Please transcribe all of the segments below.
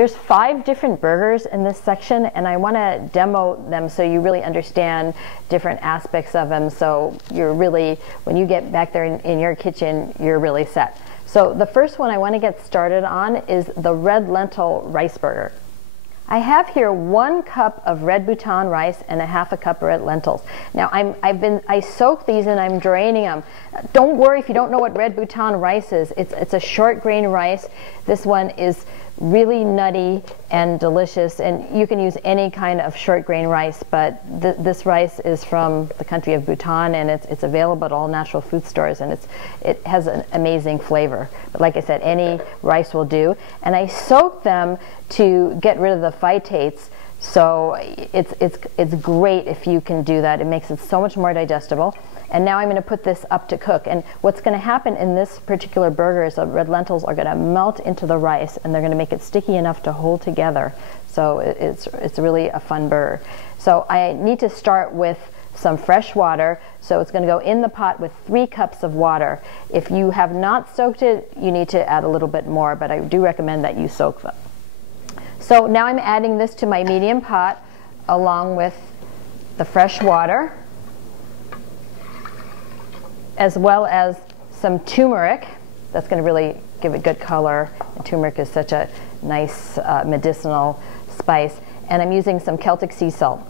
There's 5 different burgers in this section, and I want to demo them so you really understand different aspects of them, so you're really, when you get back there in your kitchen, you're really set. So the first one I want to get started on is the red lentil rice burger. I have here 1 cup of red bouton rice and a half a cup of red lentils. Now I soak these and I'm draining them. Don't worry if you don't know what red bouton rice is. It's a short grain rice. This one is really nutty and delicious, and you can use any kind of short grain rice, but this rice is from the country of Bhutan, and it's available at all natural food stores, and it has an amazing flavor. But like I said, any rice will do. And I soak them to get rid of the phytates, so it's great if you can do that. It makes it so much more digestible. And now I'm going to put this up to cook. And what's going to happen in this particular burger is the red lentils are going to melt into the rice, and they're going to make it sticky enough to hold together. So it's really a fun burger. So I need to start with some fresh water. So it's going to go in the pot with 3 cups of water. If you have not soaked it, you need to add a little bit more, but I do recommend that you soak them. So now I'm adding this to my medium pot along with the fresh water, as well as some turmeric. That's going to really give it good color. And turmeric is such a nice medicinal spice. And I'm using some Celtic sea salt.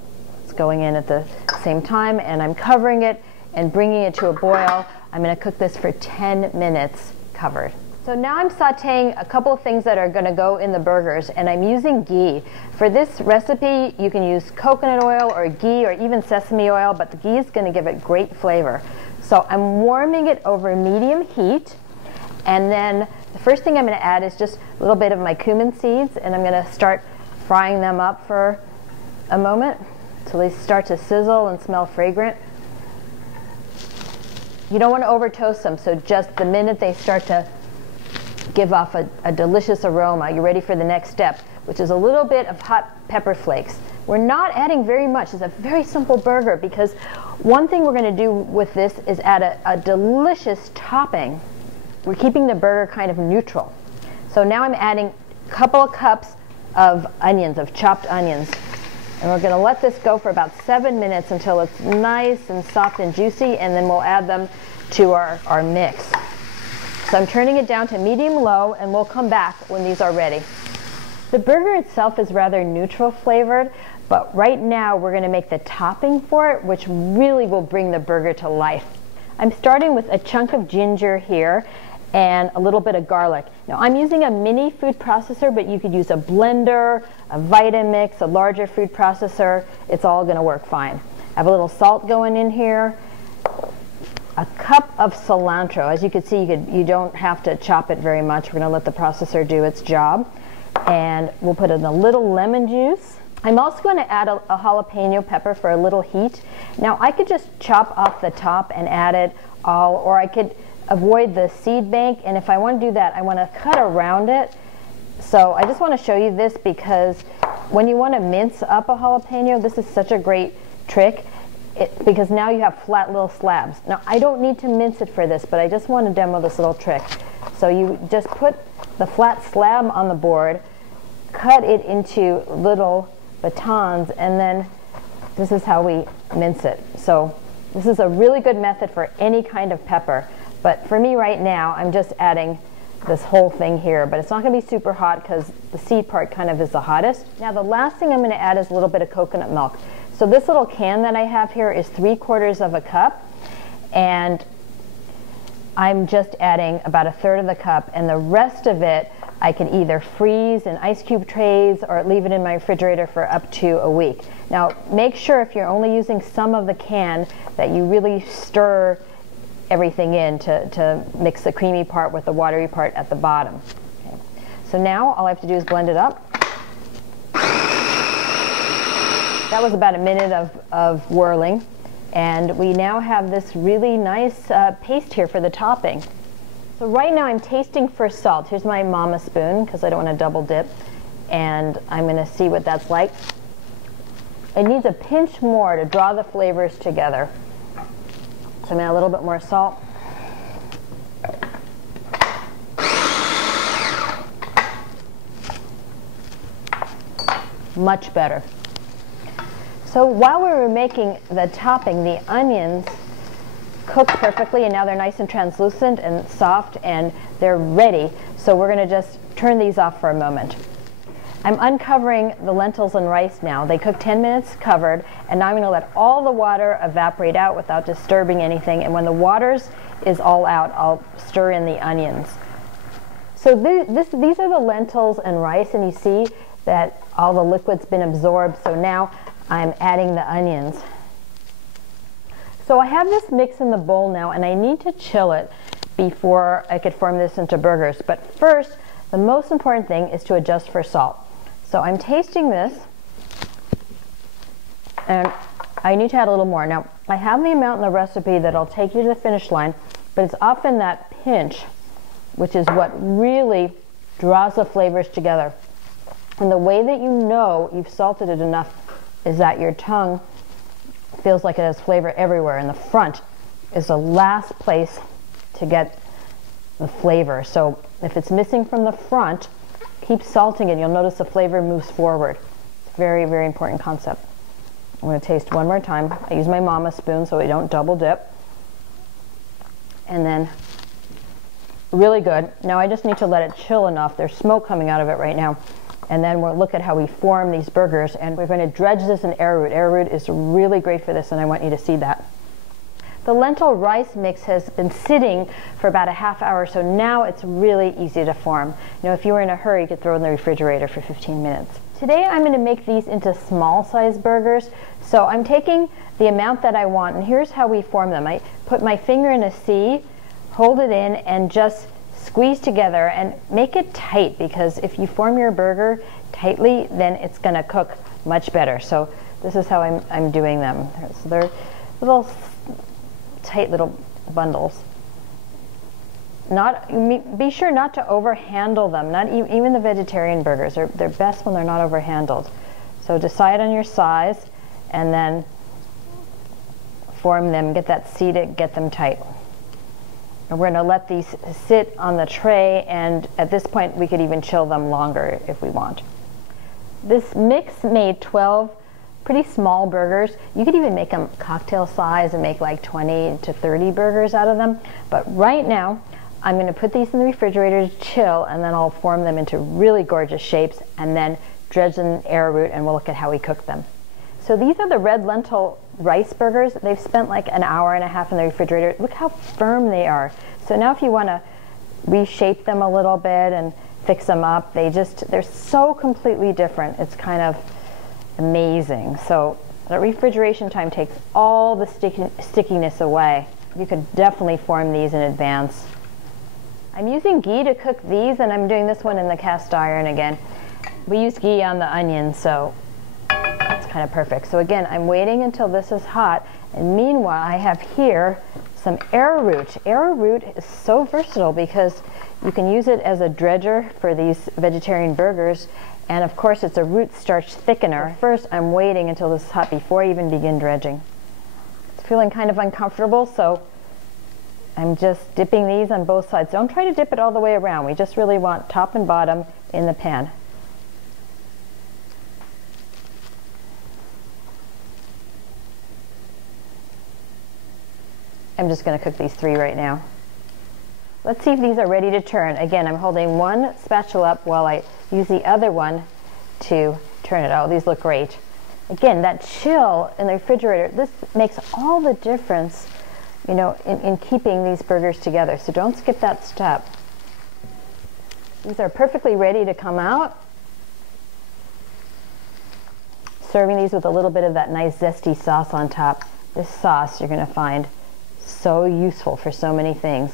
It's going in at the same time, and I'm covering it and bringing it to a boil. I'm going to cook this for 10 minutes covered. So now I'm sauteing a couple of things that are going to go in the burgers, and I'm using ghee. For this recipe, you can use coconut oil or ghee or even sesame oil, but the ghee is going to give it great flavor. So I'm warming it over medium heat, and then the first thing I'm going to add is just a little bit of my cumin seeds, and I'm going to start frying them up for a moment until they start to sizzle and smell fragrant. You don't want to over toast them, so just the minute they start to give off a delicious aroma, you're ready for the next step, which is a little bit of hot pepper flakes. We're not adding very much. It's a very simple burger, because one thing we're going to do with this is add a delicious topping. We're keeping the burger kind of neutral. So now I'm adding a couple of cups of onions, of chopped onions. And we're going to let this go for about 7 minutes until it's nice and soft and juicy, and then we'll add them to our mix. So I'm turning it down to medium-low, and we'll come back when these are ready. The burger itself is rather neutral flavored, but right now we're going to make the topping for it, which really will bring the burger to life. I'm starting with a chunk of ginger here and a little bit of garlic. Now I'm using a mini food processor, but you could use a blender, a Vitamix, a larger food processor. It's all going to work fine. I have a little salt going in here. A cup of cilantro. As you can see, you don't have to chop it very much. We're going to let the processor do its job. And we'll put in a little lemon juice. I'm also going to add a jalapeno pepper for a little heat. Now I could just chop off the top and add it all, or I could avoid the seed bank, and if I want to do that, I want to cut around it. So I just want to show you this, because when you want to mince up a jalapeno, this is such a great trick. Because now you have flat little slabs. Now I don't need to mince it for this, but I just want to demo this little trick. So you just put the flat slab on the board, cut it into little batons, and then this is how we mince it. So this is a really good method for any kind of pepper. But for me right now, I'm just adding this whole thing here, but it's not going to be super hot because the seed part kind of is the hottest. Now the last thing I'm going to add is a little bit of coconut milk. So this little can that I have here is 3/4 of a cup, and I'm just adding about 1/3 of the cup, and the rest of it I can either freeze in ice cube trays or leave it in my refrigerator for up to a week. Now make sure if you're only using some of the can that you really stir everything in to mix the creamy part with the watery part at the bottom. Okay. So now all I have to do is blend it up. That was about a minute of whirling, and we now have this really nice paste here for the topping. So right now I'm tasting for salt. Here's my mama spoon, because I don't want to double dip, and I'm going to see what that's like. It needs a pinch more to draw the flavors together. So I'm going to add a little bit more salt. much better. So while we were making the topping, the onions cooked perfectly, and now they're nice and translucent and soft, and they're ready. So we're going to just turn these off for a moment. I'm uncovering the lentils and rice now. They cook 10 minutes covered, and now I'm going to let all the water evaporate out without disturbing anything. And when the water is all out, I'll stir in the onions. So these are the lentils and rice, and you see that all the liquid's been absorbed. So now I'm adding the onions. So I have this mix in the bowl now, and I need to chill it before I could form this into burgers. But first, the most important thing is to adjust for salt. So I'm tasting this, and I need to add a little more. Now, I have the amount in the recipe that'll take you to the finish line, but it's often that pinch, which is what really draws the flavors together. And the way that you know you've salted it enough is that your tongue feels like it has flavor everywhere, and the front is the last place to get the flavor. So if it's missing from the front, keep salting it. You'll notice the flavor moves forward. It's a very, very important concept. I'm going to taste one more time. I use my mama spoon so we don't double dip. And then, really good. Now I just need to let it chill enough. There's smoke coming out of it right now. And then we'll look at how we form these burgers, and we're going to dredge this in arrowroot. Arrowroot is really great for this, and I want you to see that. The lentil rice mix has been sitting for about a half hour, so now it's really easy to form. You know, if you were in a hurry, you could throw it in the refrigerator for 15 minutes. Today I'm going to make these into small size burgers. So I'm taking the amount that I want, and here's how we form them. I put my finger in a C, hold it in, and just squeeze together and make it tight, because if you form your burger tightly, then it's going to cook much better. So this is how I'm doing them. So they're little tight little bundles. Be sure not to overhandle them. Not even the vegetarian burgers. They're best when they're not overhandled. So decide on your size and then form them. Get that seated, get them tight. And we're going to let these sit on the tray, and at this point we could even chill them longer if we want. This mix made 12 pretty small burgers. You could even make them cocktail size and make like 20 to 30 burgers out of them. But right now I'm going to put these in the refrigerator to chill, and then I'll form them into really gorgeous shapes and then dredge them in arrowroot, and we'll look at how we cook them. So these are the red lentil rice burgers. They've spent like an hour and a half in the refrigerator. Look how firm they are. So now if you want to reshape them a little bit and fix them up, they're so completely different. It's kind of amazing. So the refrigeration time takes all the stickiness away. You could definitely form these in advance. I'm using ghee to cook these, and I'm doing this one in the cast iron again. We use ghee on the onions, so it's kind of perfect. So again, I'm waiting until this is hot, and meanwhile I have here some arrowroot. Arrowroot is so versatile because you can use it as a dredger for these vegetarian burgers, and of course it's a root starch thickener. First, I'm waiting until this is hot before I even begin dredging. It's feeling kind of uncomfortable, so I'm just dipping these on both sides. Don't try to dip it all the way around. We just really want top and bottom in the pan. I'm just going to cook these 3 right now. Let's see if these are ready to turn. Again, I'm holding one spatula up while I use the other one to turn it. Oh, these look great. Again, that chill in the refrigerator, this makes all the difference, you know, in keeping these burgers together. So don't skip that step. These are perfectly ready to come out. Serving these with a little bit of that nice zesty sauce on top. This sauce you're going to find so useful for so many things.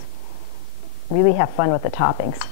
Really have fun with the toppings.